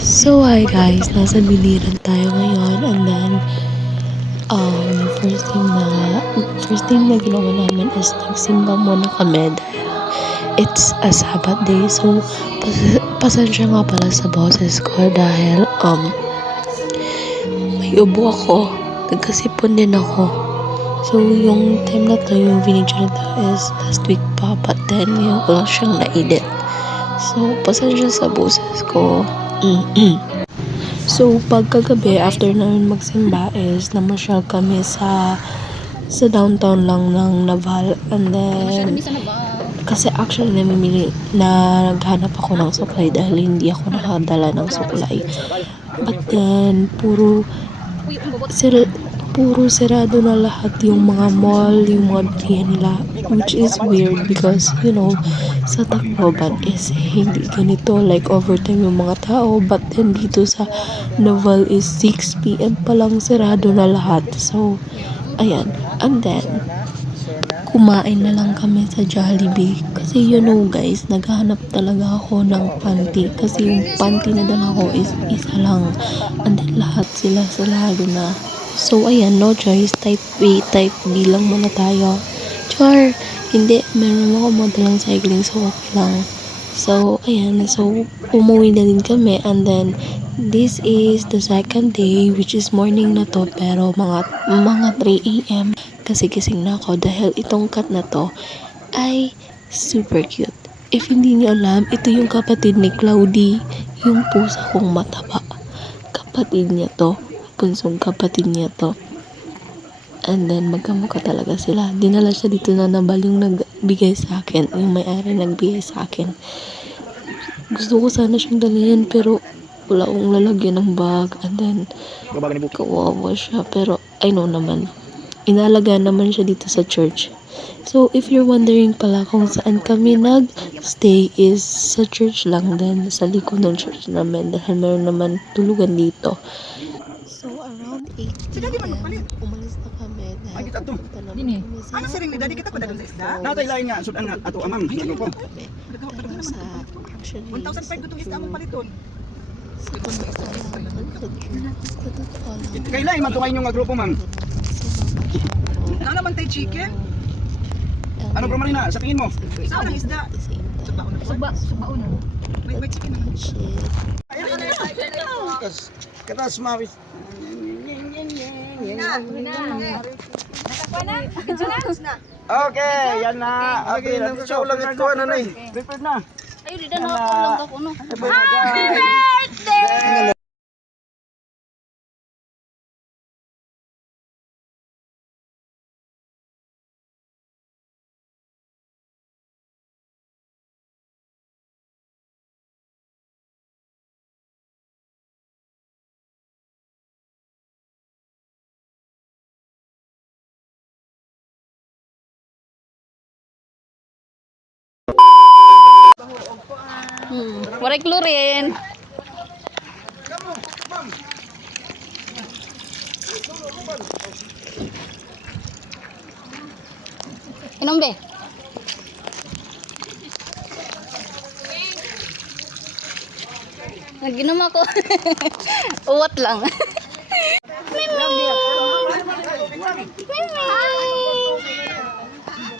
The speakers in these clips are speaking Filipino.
So hi guys, nasa biliran tayo ngayon and then first thing na ginawa namin is nagsimba muna kami dahil it's a Sabbath day. So pasensya nga pala sa boses ko dahil may ubo ako, nagkasipon din ako. So yung time na to, yung video na to is last week pa, but then yung ko lang siyang na-edit. So pasensya sa boses ko. So, pagkagabi, after namin magsimba is namasyal kami sa downtown lang ng Naval. And then, kasi actually naghanap ako ng supply dahil hindi ako nakadala ng supply. But then, puro sirado na lahat yung mga mall, yung mga bilihan nila, which is weird because, you know, sa Tacloban is hindi ganito, like overtime yung mga tao, but then dito sa Naval is 6 p.m. pa lang sirado na lahat. So, ayan. And then, kumain na lang kami sa Jollibee. Kasi you know guys, naghahanap talaga ako ng panty. Kasi yung panty na dala ko is isa lang. And then lahat sila sarado na. So ayan, no choice. Type A, type B lang muna tayo. Char! Hindi, meron ako madalang cycling so okay lang. So ayan, so umuwi na din kami. And then, this is the second day, which is morning na to. Pero mga 3 a.m. kasi gising na ako dahil itong cat na to ay super cute. If hindi niyo alam, ito yung kapatid ni Cloudy, yung pusa kong mataba. Kapatid niya to, punsong kapatid niya to. And then magkamukha talaga sila. Dinala siya dito na Naval yung nagbigay sa akin, yung may-ari nagbigay sa akin. Gusto ko sana siyang dalhin pero wala akong lalagyan ng bag. And then kawawa siya, pero I know naman, inalagaan naman siya dito sa church. So, if you're wondering pala kung saan kami nag-stay is sa church lang din, sa likod ng church namin dahil meron naman tulugan dito. So, around 8 p.m. umalis na kami dahil pupunta naman kami sa Natay lain nga, sudan nga, ato amang. sa actually 1,500 gutong isda mong paliton. sa totoo lang. Kailan man tumayin yung nga grupo, ma'am? Ano naman tayo chicken? Ano bro Marina, sa tingin mo? Saan ang isda? Subaon. May chicken naman. Katas mawis. Okay, yan na. Okay, show lang ito na na. Prepared na. Ay, di na nakatulong ako, no? Happy birthday! Waray klurin. Inom be? Nag-inom ako. Uwat lang. Mimi!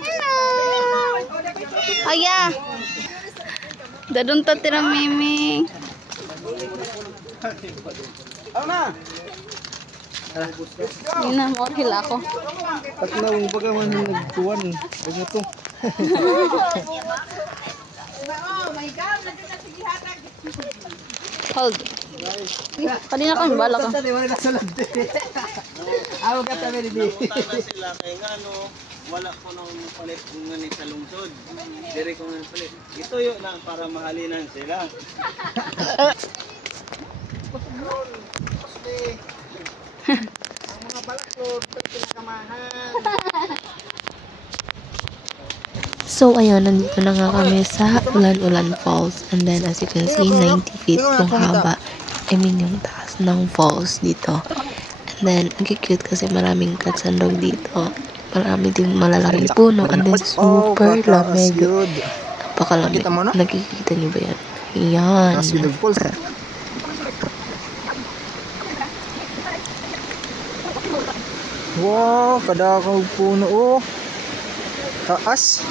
Hello! Aya! Dadun ta tirang Mimi. Ano na? Hindi na, morhil ako. At naung baga man nagtuwan. Ano to? Hold. Kanina kami bala ka. Ako ka tabi di. Sila kay nga no, wala ko nang palit kung ngani sa lungsod. Dire ko nang palit. Ito yo lang para mahalinan sila. Ang mga balakot, pinakamahan. So, ayun, nandito na nga kami sa Ulan-Ulan Falls. And then, as you can see, 90 feet yung haba. I mean, yung taas ng falls dito. And then, ang cute kasi maraming cats and dog dito. marami ding malalaking puno, and then super lamig. Yun. Napakalamig. Nakita mo, no? Nakikita niyo ba yan? Yan. Taas yun ang falls. Wow, kadakaw puno oh. Taas.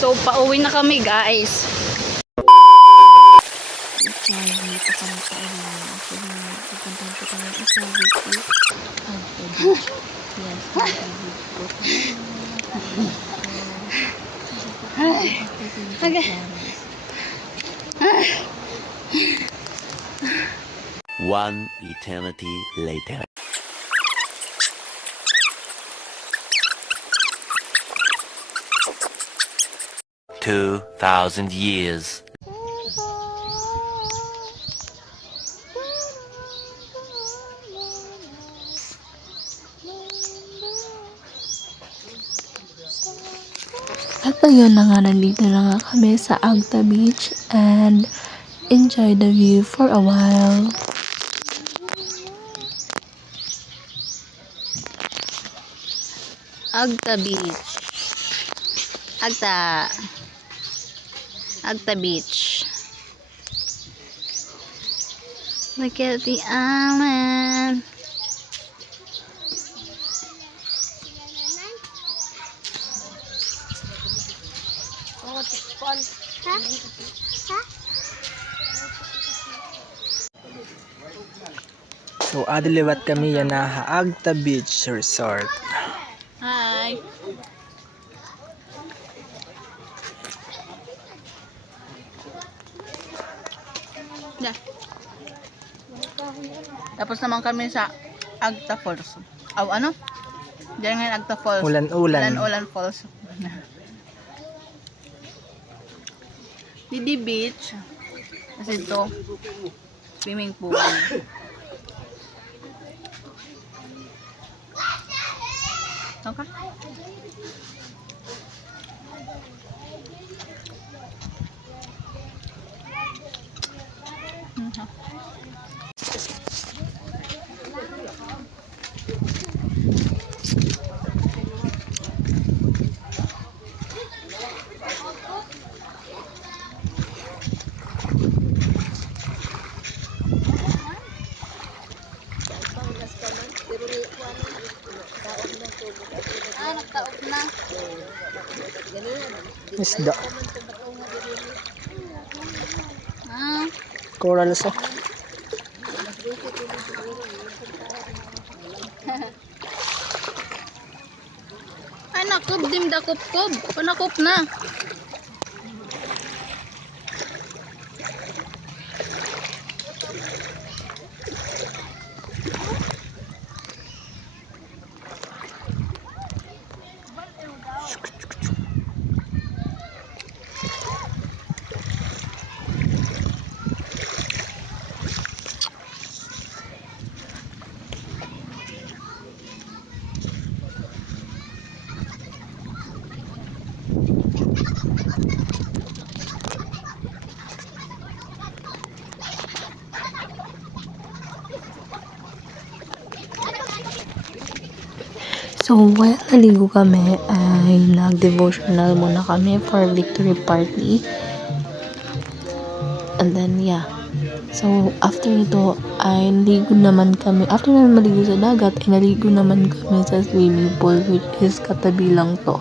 So, pauwi na kami, guys. Dito kami sa Arena. So, pupuntahan po tayo isa, which is Agta Beach. Yes, Agta Beach po tayo. Okay. One eternity later. Two 2,000 years. At ayun na nga, nandito na nga kami sa Agta Beach and enjoy the view for a while. Agta Beach. Agta Beach. Look at the island. So, adiliwat kami yan na Agta Beach Resort. Hi. Yeah. Tapos naman kami sa Agta Falls. Ano? Diyan ngayon Agta Falls. Ulan-ulan. Ulan Falls. Didi Beach. Kasi ito, swimming pool. Okay. Nagtaok na. Isda. Corals oh. Ay, nakob dim da kob-kob. Panakop na. So, while naligo kami, ay nag-devotional muna kami for victory party. And then, yeah. So, after nito, ay naligo naman kami. After namin maligo sa dagat, ay naligo naman kami sa swimming pool, which is katabi lang to.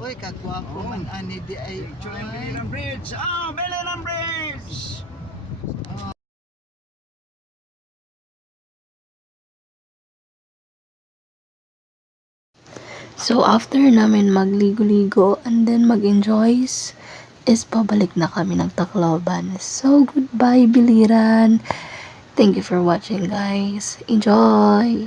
Uy, kagwapo man ani di ay. Billy ng bridge! Ah, Billy ng bridge! So, after namin magligo-ligo and then mag-enjoy, is pabalik na kami ng Tacloban. So, goodbye, Biliran! Thank you for watching, guys. Enjoy!